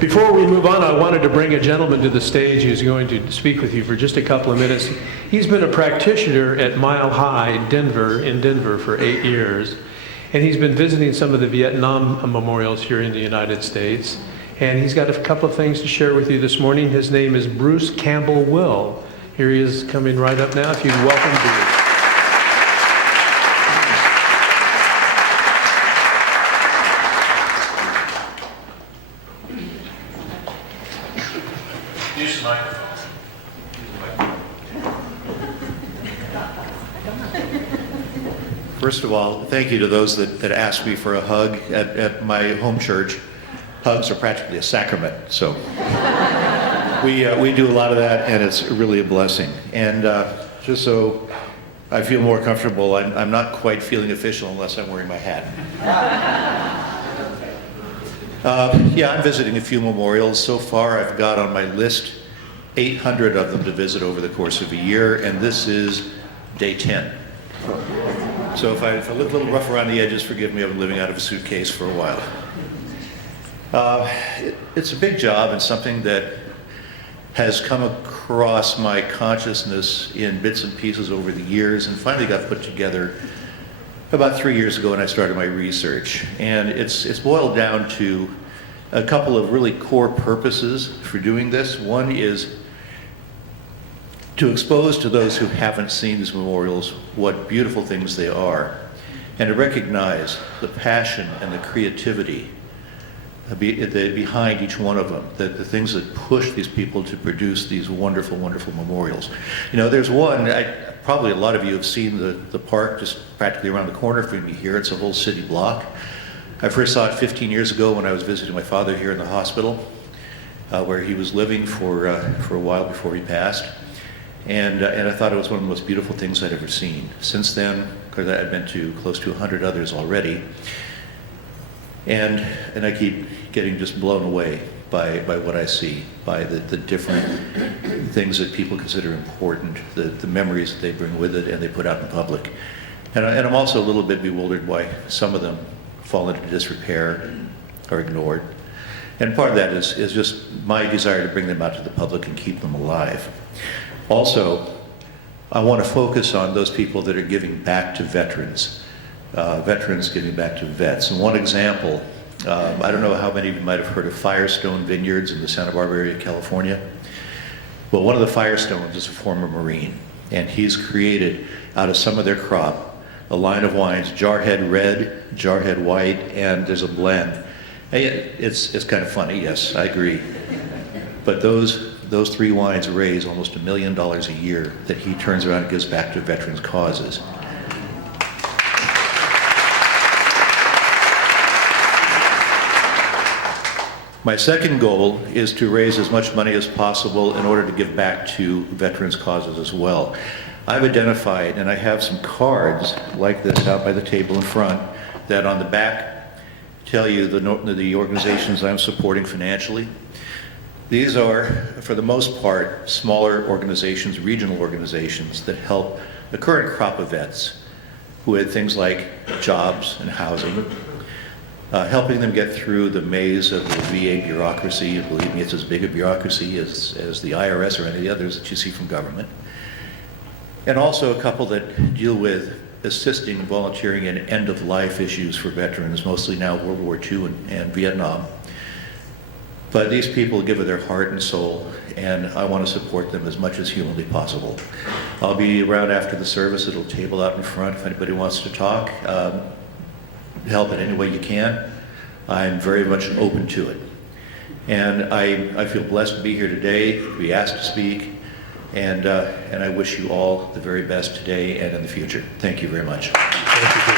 Before we move on, I wanted to bring a gentleman to the stage who's going to speak with you for just a couple of minutes. He's been a practitioner at Mile High, in Denver for 8 years. And he's been visiting some of the Vietnam memorials here in the United States. And he's got a couple of things to share with you this morning. His name is Bruce Cambell. Here he is coming right up now. If you'd welcome Bruce. Use the microphone. First of all, thank you to those that asked me for a hug at my home church. Hugs are practically a sacrament, so we do a lot of that, and it's really a blessing. And just so I feel more comfortable, I'm not quite feeling official unless I'm wearing my hat. Yeah, I'm visiting a few memorials. So far, I've got on my list 800 of them to visit over the course of a year, and this is day 10. So if I look a little rough around the edges, forgive me, I've been living out of a suitcase for a while. It's a big job and something that has come across my consciousness in bits and pieces over the years, and finally got put together about 3 years ago when I started my research. And it's boiled down to a couple of really core purposes for doing this. One is to expose to those who haven't seen these memorials what beautiful things they are, and to recognize the passion and the creativity behind each one of them, the things that push these people to produce these wonderful, wonderful memorials. You know, there's one, probably a lot of you have seen the park just practically around the corner from me here. It's a whole city block. I first saw it 15 years ago when I was visiting my father here in the hospital, where he was living for a while before he passed. And I thought it was one of the most beautiful things I'd ever seen. Since then, because I've been to close to 100 others already, and I keep getting just blown away by what I see, by the different things that people consider important, the memories that they bring with it and they put out in public. And I'm also a little bit bewildered why some of them fall into disrepair or ignored. And part of that is just my desire to bring them out to the public and keep them alive. Also, I want to focus on those people that are giving back to veterans, veterans giving back to vets. And one example, I don't know how many of you might have heard of Firestone Vineyards in the Santa Barbara area of California. Well, one of the Firestones is a former Marine, and he's created out of some of their crop a line of wines, Jarhead Red, Jarhead White, and there's a blend. Hey, it's kind of funny, yes, I agree. But those three wines raise almost $1 million a year that he turns around and gives back to veterans' causes. My second goal is to raise as much money as possible in order to give back to veterans' causes as well. I've identified, and I have some cards like this out by the table in front, that on the back tell you the organizations I'm supporting financially. These are, for the most part, smaller organizations, regional organizations that help the current crop of vets with things like jobs and housing, helping them get through the maze of the VA bureaucracy. And believe me, it's as big a bureaucracy as the IRS or any of the others that you see from government. And also a couple that deal with assisting, volunteering in end-of-life issues for veterans, mostly now World War II and Vietnam. But these people give of their heart and soul, and I want to support them as much as humanly possible. I'll be around after the service. There's a table out in front if anybody wants to talk. Help in any way you can. I'm very much open to it. And I feel blessed to be here today, to be asked to speak, and I wish you all the very best today and in the future. Thank you very much. Thank you.